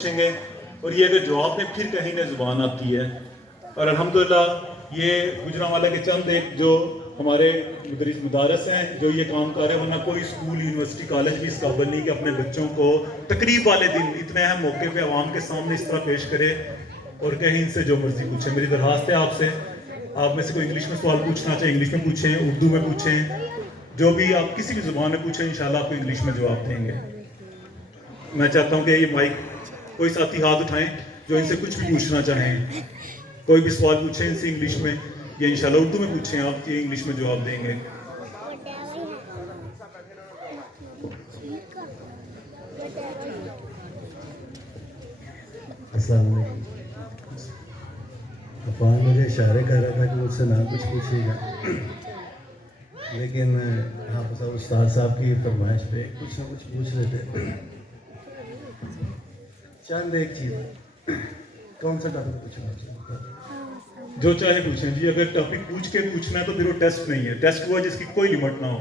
पूछेंगे और ये अगर जवाब में फिर कहीं ना जुबान आती है। और अल्हम्दुलिल्लाह ये गुजरांवाला के चंद एक जो हमारे मुदारस हैं जो ये काम कर रहे हैं, वरना कोई स्कूल यूनिवर्सिटी कॉलेज भी इस काबिल नहीं कि अपने बच्चों को तकरीब वाले दिन इतने अहम मौके पे आवाम के सामने इस तरह पेश करे और कहीं इनसे जो मर्जी पूछे। मेरी दरख्वास्त है आपसे, आप में से कोई इंग्लिश में सवाल पूछना चाहे इंग्लिश में पूछें, उर्दू में पूछें, जो भी आप किसी भी जुबान में पूछें इंशाल्लाह आपको इंग्लिश में जवाब देंगे। मैं चाहता हूँ कि ये माइक कोई साथी हाथ उठाएं जो इनसे कुछ भी पूछना चाहें, कोई भी सवाल पूछें इनसे इंग्लिश में या इंशाल्लाह उर्दू में पूछें, आप ये इंग्लिश में जवाब देंगे। अफान मुझे इशारे कर रहा था कि मुझसे ना कुछ पूछिएगा, लेकिन हाफिज़ उस्ताद साहब की फरमाइश पे कुछ ना कुछ पूछ लेते। चंद एक चीज़, कौन सा टॉपिक पूछना चाहिए? जो चाहे पूछें जी। अगर टॉपिक पूछ के पूछना है तो फिर वो टेस्ट नहीं है, टेस्ट हुआ जिसकी कोई लिमिट ना हो,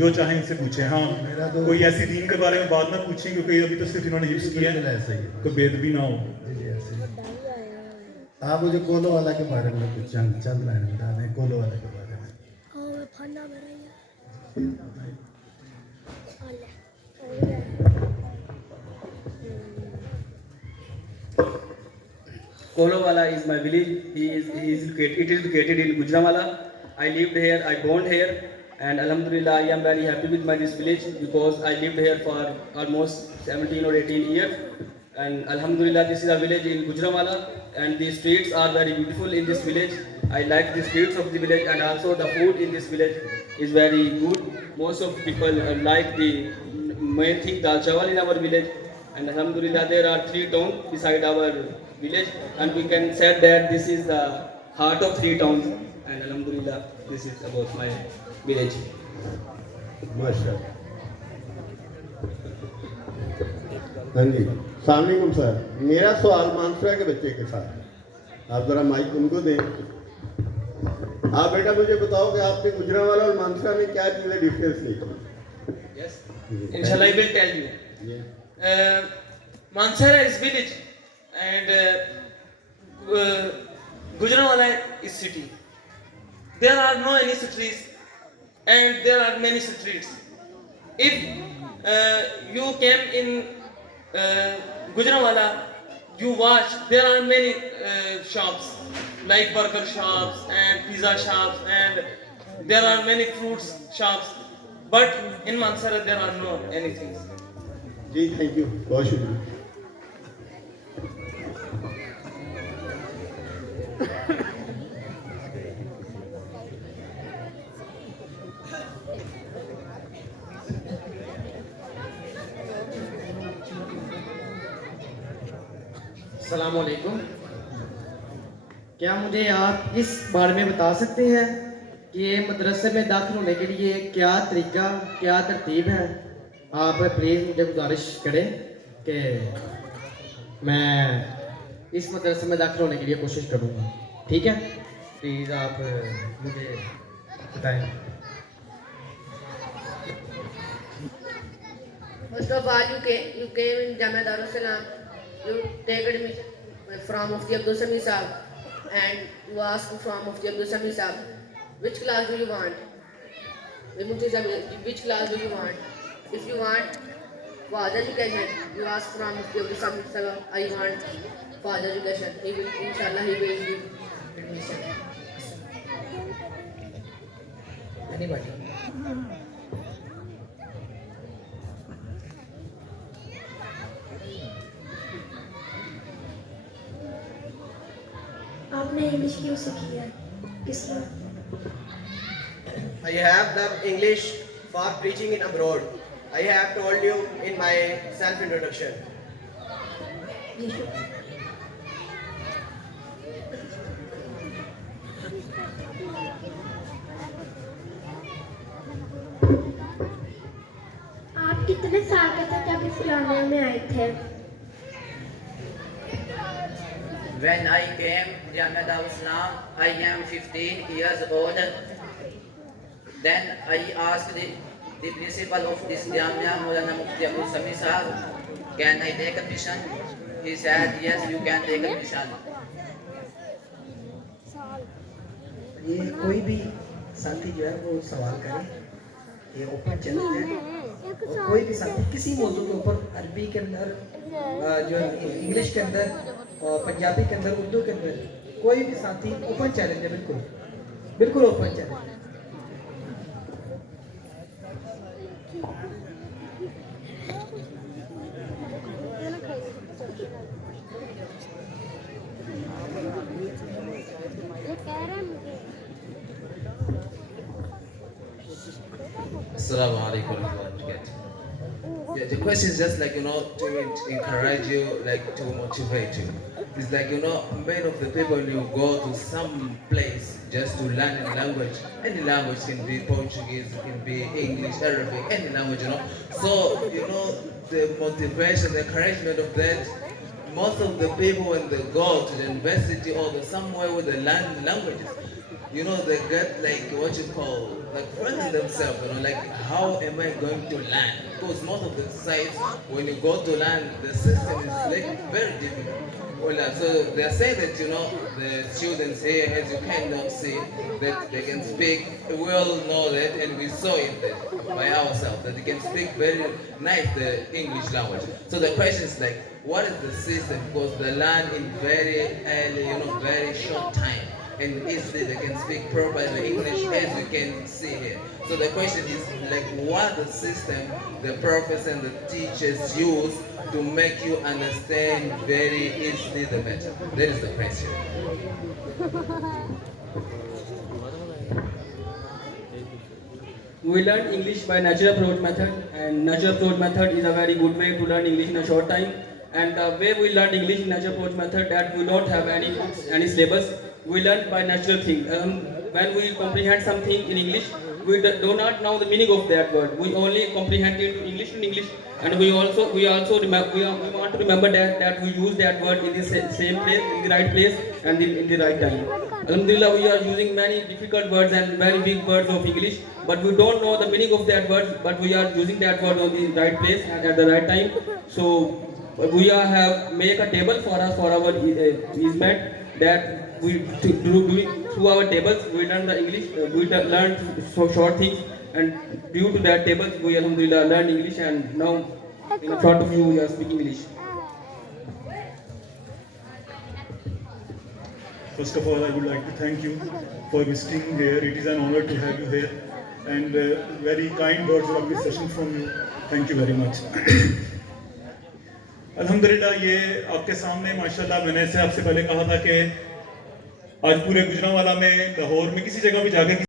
जो चाहे इनसे पूछें। हाँ, तो कोई ऐसी दीन के बारे में बात ना पूछें क्योंकि अभी तो सिर्फ इन्होंने यूज़ किया है, ऐसा ही कोई बेदबी ना हो। जी ऐसे ही। आप मुझे कोलो वाला के बारे में कुछ चंद लाइन बता दें, कोलो वाला के बारे में। Kolowala is my village. It is located in Gujranwala. I lived here. I born here, and Alhamdulillah, I am very happy with this village because I lived here for almost 17 or 18 years. And Alhamdulillah, this is a village in Gujranwala, and the streets are very beautiful in this village. I like the streets of the village, and also the food in this village is very good. Most of people like the main thing dal chawal in our village. And Alhamdulillah, there are 3 towns beside our village, and we can say that this is the heart of 3 towns. And Alhamdulillah, this is about my village. माशाअल्लाह। हाँ जी, सलाम sir. मेरा सवाल मानसरा के बच्चे के साथ है, आप ज़रा माइक उनको दें। आप बेटा मुझे बताओ कि आपने गुजरांवाला और मानसरा में क्या चीज़ें डिफरेंस देखी? Yes. Inshallah, I will tell you. Mansehra is village, and Gujranwala is city. There are no any streets, and there are many streets. If you came in Gujranwala, you watch there are many shops like burger shops and pizza shops, and there are many fruits shops. But in Mansehra there are no anything. जी thank you, बहुत शुक्रिया। अस्सलामुअलैकुम। क्या मुझे आप इस बारे में बता सकते हैं कि मदरसे में दाखिल होने के लिए क्या तरीका, क्या तरतीब है? आप प्लीज़ मुझे गुजारिश करें कि मैं इस मदरसे में दाखिल होने के लिए कोशिश करूँगा, ठीक है? प्लीज़ आप मुझे बताएं। First of all, you came in Jamia Darul Salam. You take admission from Mufti Abdul Sami Sahab, and you ask from Mufti Abdul Sami Sahab, which class do you want? Mufti Sahab, which class do you want? If you want further education, you ask from Mufti Abdul Sami Sahab, I want further education. He will, inshallah, he will give admission. Anybody? आपने English क्यों सीखी है? किस लिए? I have the English for preaching in abroad. I have told you in my self-introduction. आप कितने साल के थे जब इस जामिया में आए थे? When I came Jamia Darul Salam, I am 15 years old. Then I asked the principal of this Jamia, Maulana Mufti Abdul Sami Sahab, can I take admission? he said, yes, you can take admission. ये कोई भी साथी जो है वो सवाल करे, ये ओपन चैलेंज है। और कोई भी साथी किसी मौजू के ऊपर अरबी के अंदर, जो इंग्लिश के अंदर, और पंजाबी के अंदर, उर्दू के अंदर, कोई भी साथी ओपन चैलेंज है, बिल्कुल बिल्कुल ओपन चैलेंज है। Assalamu alaikum warahmatullahi wabarakatuh. Yeah, the question is just like, to encourage you, like to motivate you. It's like, many of the people, you go to some place just to learn a language. Any language can be Portuguese, can be English, Arabic, any language, So, the motivation, the encouragement of that, most of the people when they go to the university or somewhere where they learn languages, they get like friends themselves, like how am I going to learn? Because most of the sites, when you go to learn, the system is like very difficult. So they're saying that, the students here, as you cannot see, that they can speak, we all know that, and we saw it by ourselves, that they can speak very nice the English language. So the question is like, what is the system? Because they learn in very early, very short time. And easily they can speak proper English, as you can see here. So the question is like, what the system the professors and the teachers use to make you understand very easily the matter? That is the question. We learn English by natural approach method, and natural approach method is a very good way to learn English in a short time. And the way we learn English in natural approach method, that we don't have any books, any syllabus. We learn by natural thing. When we comprehend something in English, we do not know the meaning of that word. We only comprehend it in English, and we want to remember that we use that word in the same place, in the right place, and in the right time. Alhamdulillah, we are using many difficult words and very big words of English, but we don't know the meaning of that word. But we are using that word on the right place and at the right time. So we have make a table for us for our easement, that we through our tables we learn the English, we learn so short things, and due to that tables we alhamdulillah learn English, and now in front of you we are speaking English. First of all, I would like to thank you for visiting here. It is an honor to have you here, and very kind words of appreciation from you. Thank you very much. अल्हम्दुलिल्लाह, ये आपके सामने माशाल्लाह, मैंने से आपसे पहले कहा था कि आज पूरे गुजरांवाला में, लाहौर में, किसी जगह भी जाकर